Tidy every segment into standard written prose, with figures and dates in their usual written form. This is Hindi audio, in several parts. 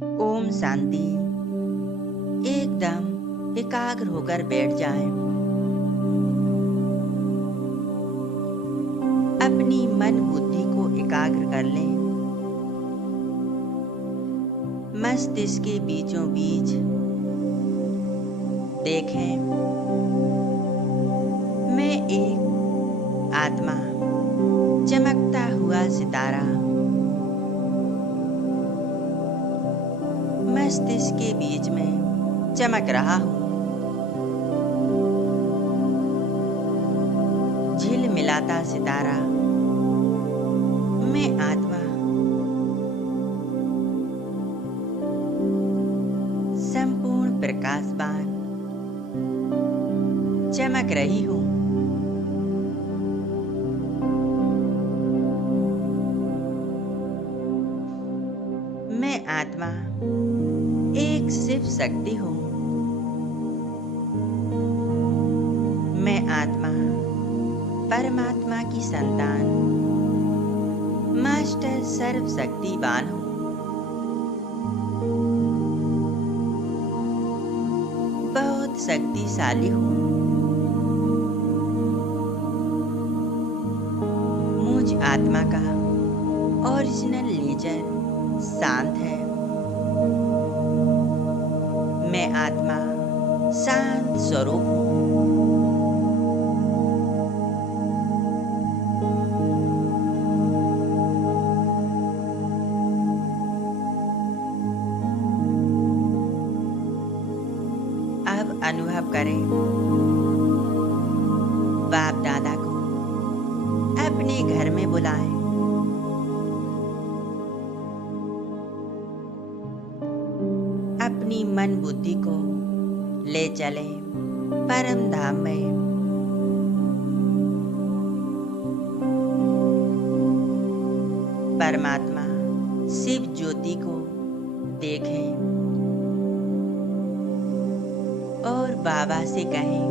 ओम शांति। एकदम एकाग्र होकर बैठ जाएं। अपनी मन बुद्धि को एकाग्र कर लें। मस्तिष्क के बीचों बीच देखें, मैं एक आत्मा, चमकता हुआ सितारा, मस्तिष्क के बीच में चमक रहा हूँ। झिलमिलाता सितारा, मैं आत्मा, संपूर्ण प्रकाशवान चमक रही हूँ। मैं आत्मा एक शिव शक्ति हूँ। मैं आत्मा परमात्मा की संतान, मास्टर सर्वशक्तिवान हूँ। बहुत शक्तिशाली हूँ। मुझ आत्मा का ओरिजिनल नेचर शांत है। मैं आत्मा शांत स्वरूप हूँ। अब अनुभव करें, बाप दादा को अपने घर में बुलाएं। अपनी मन बुद्धि को ले चले परम धाम में। परमात्मा शिव ज्योति को देखें और बाबा से कहें,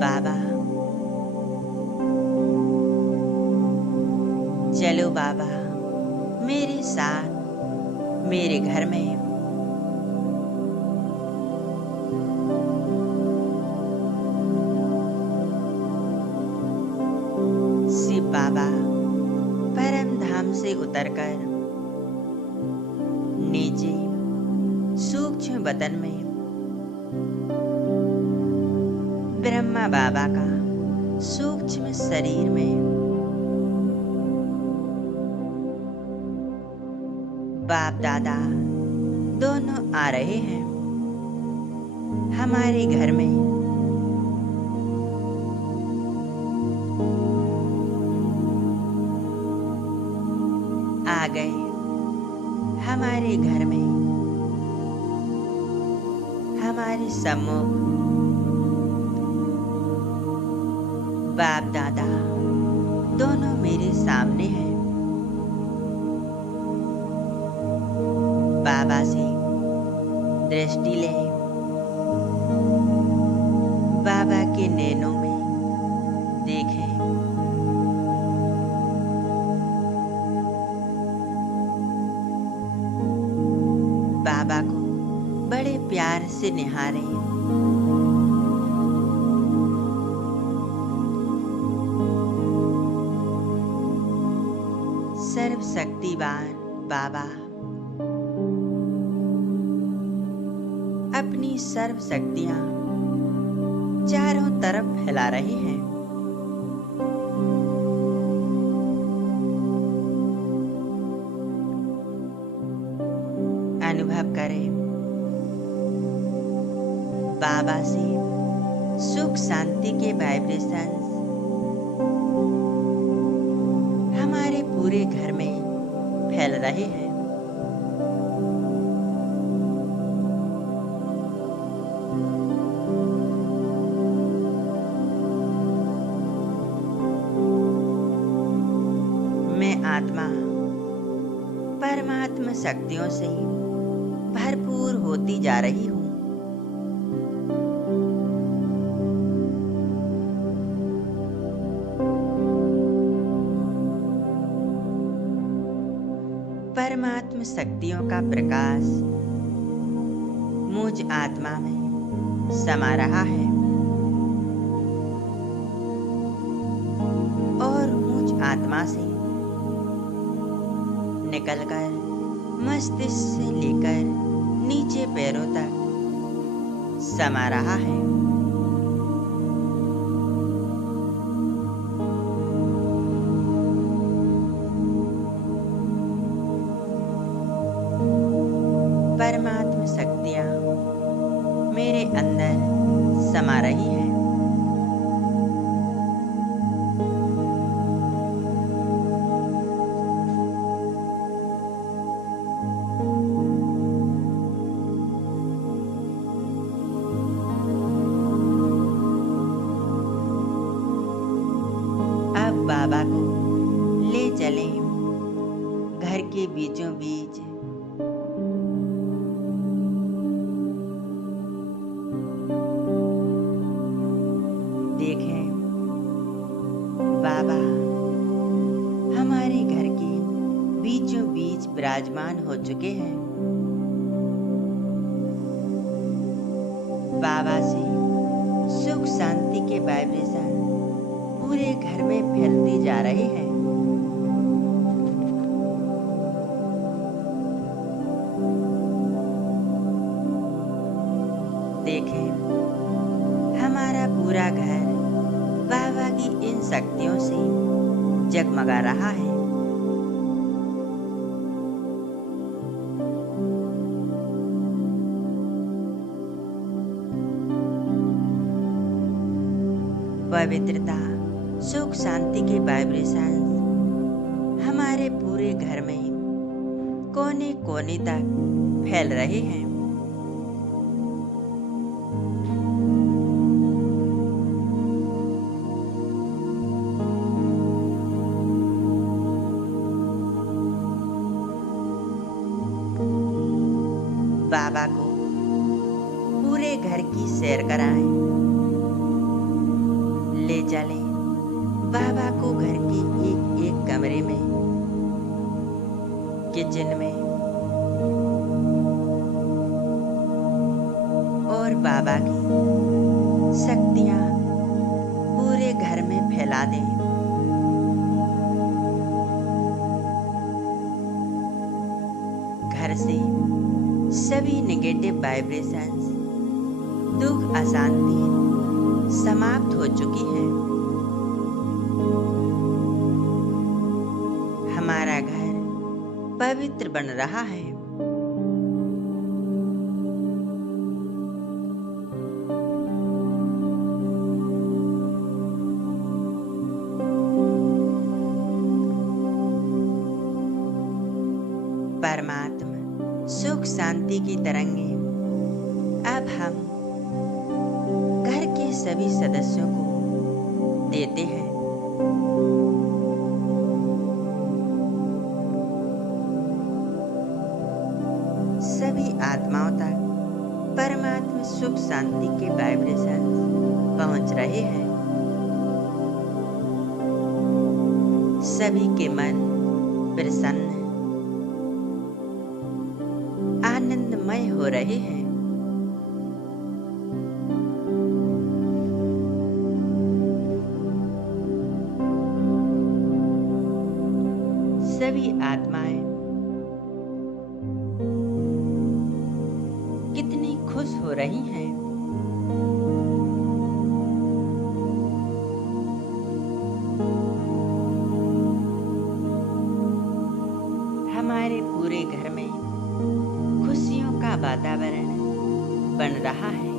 बाबा चलो बाबा मेरे साथ मेरे घर में। शिव बाबा परम धाम से उतरकर नीचे सूक्ष्म बदन में ब्रह्मा बाबा का सूक्ष्म शरीर में बाप दादा दोनों आ रहे हैं हमारे घर में। आ गए हमारे घर में, हमारे सम्मुख। बाप दादा दोनों मेरे सामने हैं। बाबा से दृष्टि ले, बाबा के नैनों में देखें। बाबा को बड़े प्यार से निहारें। सर्वशक्तिवान बाबा अपनी सर्व शक्तियां चारों तरफ फैला रहे हैं। अनुभव करें, बाबा से सुख शांति के वाइब्रेशंस हमारे पूरे घर में फैल रहे हैं। मैं आत्मा परमात्मा शक्तियों से भरपूर होती जा रही हूँ। परमात्म शक्तियों का प्रकाश मुझ आत्मा में समा रहा है और मुझ आत्मा से निकलकर मस्तिष्क से लेकर नीचे पैरों तक समा रहा है। परमात्म शक्तियाँ मेरे अंदर समा रही हैं। अब बाबा को ले चलें घर के बीचों बीच। देखें, बाबा हमारे घर के बीचों बीच विराजमान हो चुके हैं। बाबा से सुख शांति के वाइब्रेशन पूरे घर में फैलते जा रहे हैं। देखें, हमारा पूरा घर बाबा की इन शक्तियों से जगमगा रहा है। पवित्रता, सुख शांति के वाइब्रेशन हमारे पूरे घर में कोने कोने तक फैल रहे हैं। बाबा को पूरे घर की सैर कराएं। ले चलें बाबा को घर के एक एक कमरे में, किचन में, और बाबा की शक्तियाँ पूरे घर में फैला दें। घर से सभी नेगेटिव वाइब्रेशंस, दुख, अशांति समाप्त हो चुकी है। हमारा घर पवित्र बन रहा है। परमात्मा सुख शांति की तरंगे अब हम घर के सभी सदस्यों को देते हैं। सभी आत्माओं तक परमात्मा सुख शांति के वाइब्रेशन पहुंच रहे हैं। सभी के मन प्रसन्न, आनंदमय हो रहे हैं। सभी आत्माएं कितनी खुश हो रही हैं। हमारे पूरे घर में खुशियों का वातावरण बन रहा है।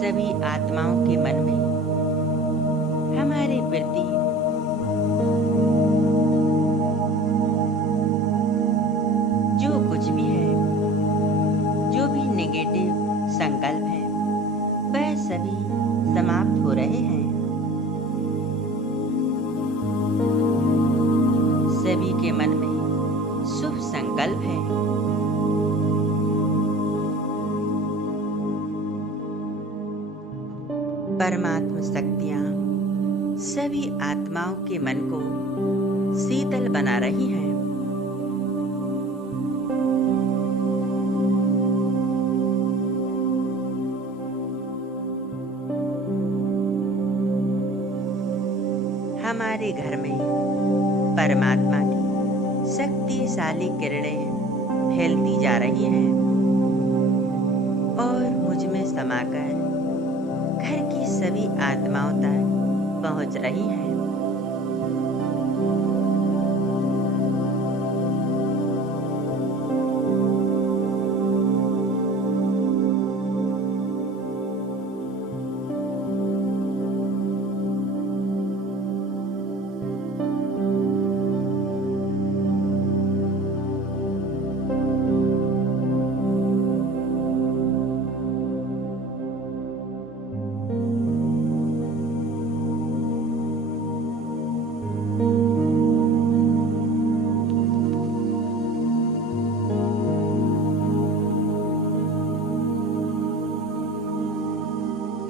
सभी आत्माओं के मन में हमारे प्रति जो कुछ भी है, जो भी नेगेटिव संकल्प है, वह सभी समाप्त हो रहे हैं। सभी के मन में शुभ संकल्प है। परमात्म शक्तियाँ सभी आत्माओं के मन को शीतल बना रही हैं। हमारे घर में परमात्मा की शक्तिशाली किरणें फैलती जा रही हैं और मुझ में समाकर घर की सभी आत्माओं तक पहुंच रही हैं।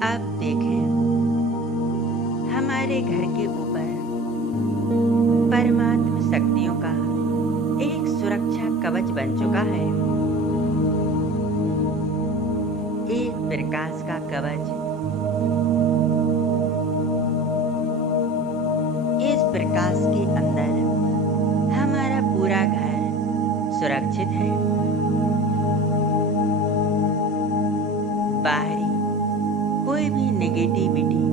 अब देखें, हमारे घर के ऊपर परमात्म शक्तियों का एक सुरक्षा कवच बन चुका है। एक प्रकाश का कवच। इस प्रकाश के अंदर हमारा पूरा घर सुरक्षित है। बाहरी कोई भी नेगेटिविटी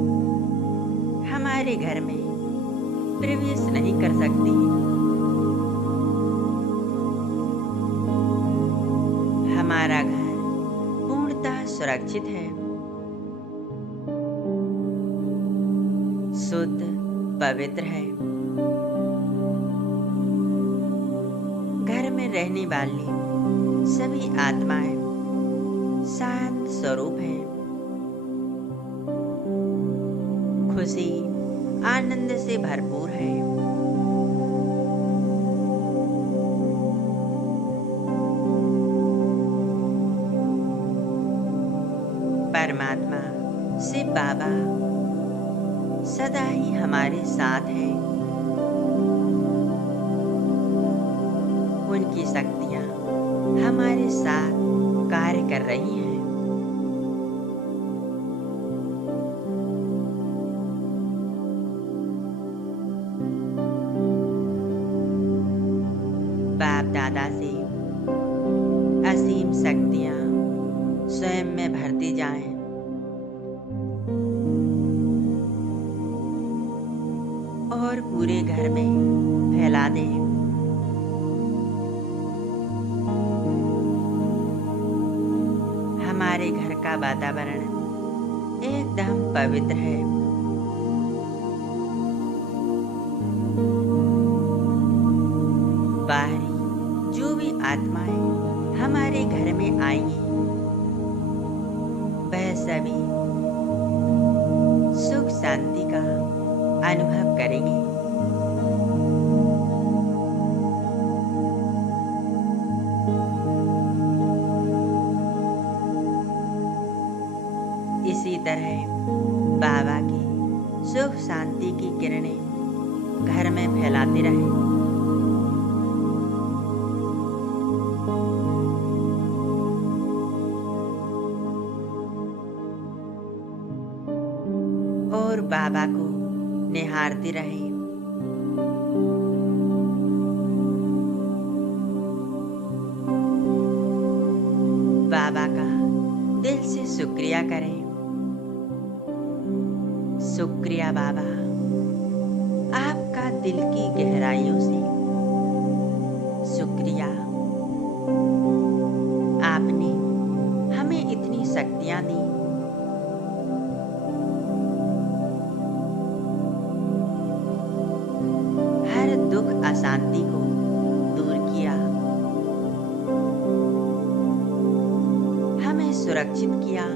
हमारे घर में प्रवेश नहीं कर सकती। हमारा घर पूर्णतः सुरक्षित है, शुद्ध, पवित्र है। घर में रहने वाली सभी आत्माएं शांत स्वरूप हैं, खुशी आनंद से भरपूर है। परमात्मा शिव बाबा सदा ही हमारे साथ हैं। उनकी शक्तियाँ हमारे साथ कार्य कर रही हैं। बाप दादा से असीम शक्तियाँ स्वयं में भरती जाएं। और पूरे घर में फैला दें। हमारे घर का वातावरण एकदम पवित्र है। बाहरी जो भी आत्माएं हमारे घर में आएंगी, वह सभी सुख शांति का अनुभव करेंगे। इसी तरह बाबा की सुख शांति की किरणें घर में फैलाते रहें। और बाबा को निहारते रहे। बाबा का दिल से शुक्रिया करें। शुक्रिया बाबा, आपका दिल की गहराइयों से शुक्रिया। आपने हमें इतनी शक्तियां दी। हर दुख अशांति को दूर किया, हमें सुरक्षित किया।